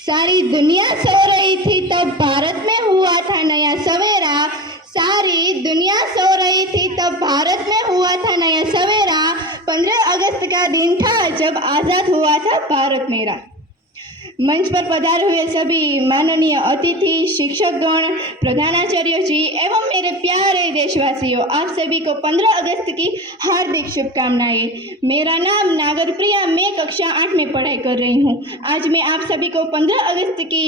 सारी दुनिया सो रही थी तब भारत में हुआ था नया सवेरा। सारी दुनिया सो रही थी तब भारत में हुआ था नया सवेरा। 15 अगस्त का दिन था जब आज़ाद हुआ था भारत मेरा। मंच पर पधारे हुए सभी माननीय अतिथि, शिक्षकगण, प्रधानाचार्य जी एवं मेरे प्यारे देशवासियों, आप सभी को 15 अगस्त की हार्दिक शुभकामनाएं। मेरा नाम नागर प्रिया, मैं कक्षा 8 में पढ़ाई कर रही हूँ। आज मैं आप सभी को 15 अगस्त की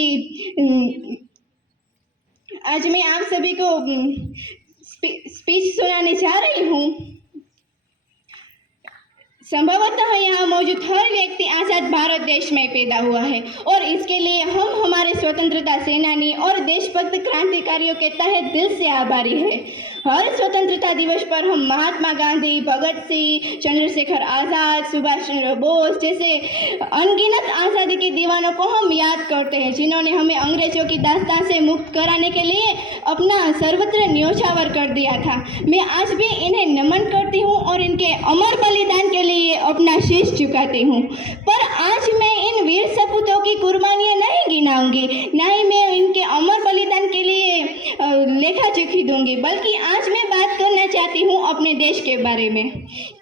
स्पीच सुनाने जा रही हूँ। संभवतः यहाँ मौजूद हर व्यक्ति आज़ाद भारत देश में पैदा हुआ है और इसके लिए हम हमारे स्वतंत्रता सेनानी और देशभक्त क्रांतिकारियों के तहे दिल से आभारी हैं। हर स्वतंत्रता दिवस पर हम महात्मा गांधी, भगत सिंह, चंद्रशेखर आज़ाद, सुभाष चंद्र बोस जैसे अनगिनत आज़ादी के दीवानों को हम याद करते हैं, जिन्होंने हमें अंग्रेजों की दास्तान से मुक्त कराने के लिए अपना सर्वत्र न्योछावर कर दिया था। मैं आज भी इन्हें नमन करती हूँ और इनके अमर बलिदान के लिए अपना शीश झुकाती हूँ। पर आज मैं इन वीर सपूतों की कुर्बानियाँ नहीं गिनाऊंगी, ना ही मैं इनके अमर बलिदान के लिए लेखा जोखी दूंगी, बल्कि आज मैं बात करना चाहती हूँ अपने देश के बारे में।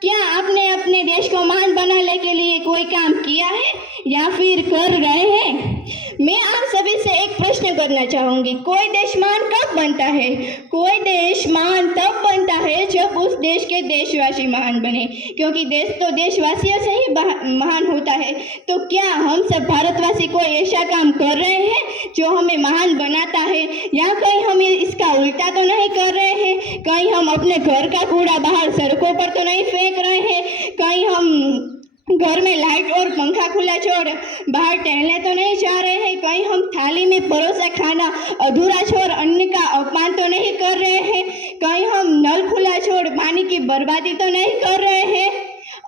क्या आपने अपने देश को महान बनाने के लिए कोई काम किया है या फिर कर रहे हैं? मैं आप सभी से एक प्रश्न करना चाहूँगी, कोई देश महान कब बनता है? कोई देश महान तब बनता है जब उस देश के देशवासी महान बने, क्योंकि देश तो देशवासियों से ही महान होता है। तो क्या हम सब भारतवासी कोई ऐसा काम कर रहे हैं जो हमें महान बनाता है, या कहीं हम इसका उल्टा तो नहीं कर रहे हैं? कहीं हम अपने घर का कूड़ा बाहर सड़कों पर तो नहीं फेंक रहे हैं? कहीं हम घर में लाइट और पंखा खुला छोड़ बाहर टहलने तो नहीं जा रहे हैं? कहीं हम थाली में परोसा खाना अधूरा छोड़ अन्न का अपमान तो नहीं कर रहे हैं? कहीं हम नल खुला छोड़ पानी की बर्बादी तो नहीं कर रहे हैं?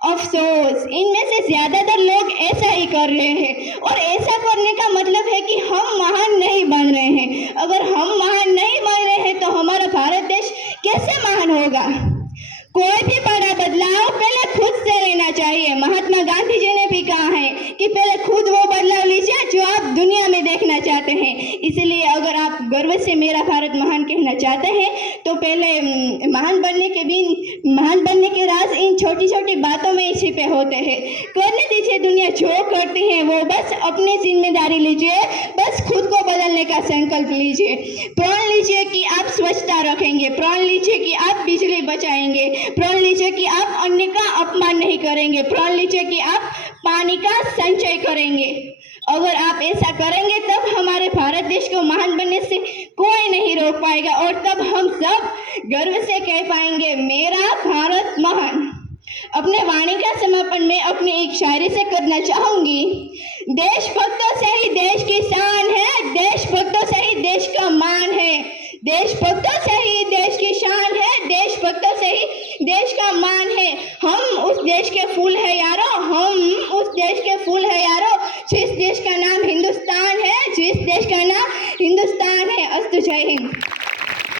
अफसोस, इनमें से ज्यादातर लोग ऐसा ही कर रहे हैं, और ऐसा करने का मतलब है कि हम महान नहीं बन रहे हैं। अगर हम महान नहीं बन रहे हैं तो हमारा भारत देश कैसे महान होगा? कोई भी बड़ा बदलाव पहले खुद से लेना चाहिए। महात्मा गांधी जी ने भी कहा है कि पहले खुद वो बदलाव लीजिए जो आप दुनिया में देखना चाहते हैं। इसलिए अगर आप गर्व से मेरा भारत महान कहना चाहते हैं तो पहले महान बनने के राज इन छोटी छोटी बातों में छिपे होते हैं। करने दीजिए दुनिया जो करती है वो, बस अपनी जिम्मेदारी लीजिए, बस खुद को बदलने का संकल्प लीजिए। प्रण लीजिए कि आप स्वच्छता रखेंगे, प्रण लीजिए कि आप बिजली बचाएंगे, प्रण लीजिए कि आप अन्य का अपमान नहीं करेंगे, प्रण लीजिए कि आप पानी का संचय करेंगे। अगर आप ऐसा करेंगे तब हमारे भारत देश को महान बनने से कोई नहीं रोक पाएगा, और तब हम सब गर्व से कह पाएंगे, मेरा भारत महान। अपने वाणी का समापन मैं अपनी एक शायरी से करना चाहूंगी। देशभक्तों से ही देश की शान है, देशभक्तों से ही देश का मान है, देशभक्तों से ही देश की शान है, देशभक्तों से ही देश का मान है। हम उस देश के फूल है यारो, हम उस देश के फूल है